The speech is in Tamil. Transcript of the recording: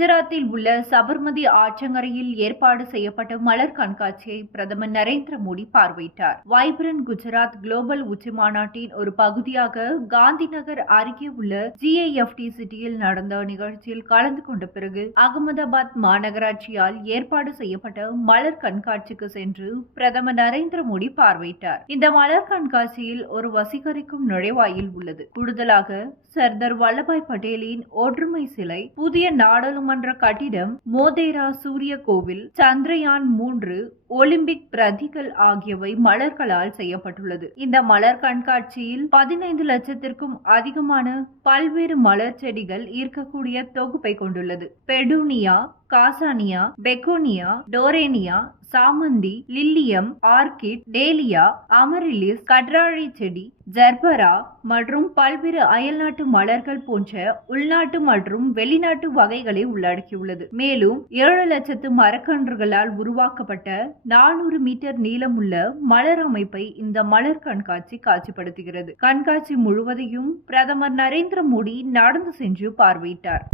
குஜராத்தில் உள்ள சபர்மதி ஆற்றங்கரையில் ஏற்பாடு செய்யப்பட்ட மலர் கண்காட்சியை பிரதமர் நரேந்திர மோடி பார்வையிட்டார். வைப்ரண்ட் குஜராத் குளோபல் உச்சி மாநாட்டின் ஒரு பகுதியாக காந்தி நகர் அருகே உள்ள ஜிஐஎஃப்டி சிட்டியில் நடந்த நிகழ்ச்சியில் கலந்து கொண்ட பிறகு அகமதாபாத் மாநகராட்சியால் ஏற்பாடு செய்யப்பட்ட மலர் கண்காட்சிக்கு சென்று பிரதமர் நரேந்திர மோடி பார்வையிட்டார். இந்த மலர் கண்காட்சியில் ஒரு வசீகரிக்கும் நுழைவாயில் உள்ளது. கூடுதலாக சர்தார் வல்லபாய் பட்டேலின் ஒற்றுமை சிலை புதிய நாடாளுமன்ற கட்டிடம் மோதேரா சூரிய கோவில் சந்திரயான் மூன்று ஒலிம்பிக் பிரதிகள் ஆகியவை மலர்களால் செய்யப்பட்டுள்ளது. இந்த மலர் கண்காட்சியில் பதினைந்து லட்சத்திற்கும் அதிகமான பல்வேறு மலர் செடிகள் ஈர்க்கக்கூடிய தொகுப்பை கொண்டுள்ளது. பெடூனியா காசானியா பெகோனியா டோரேனியா சாமந்தி லில்லியம் ஆர்கிட் டேலியா அமரிலிஸ் கட்ராழி செடி ஜர்பரா மற்றும் பல்வேறு அயல்நாட்டு மலர்கள் போன்ற உள்நாட்டு மற்றும் வெளிநாட்டு வகைகளை உள்ளடக்கியுள்ளது. மேலும் ஏழு லட்சத்து மரக்கன்றுகளால் உருவாக்கப்பட்ட நானூறு மீட்டர் நீளமுள்ள மலர் அமைப்பை இந்த மலர் கண்காட்சி காட்சிப்படுத்துகிறது. கண்காட்சி முழுவதையும் பிரதமர் நரேந்திர மோடி நடந்து சென்று பார்வையிட்டார்.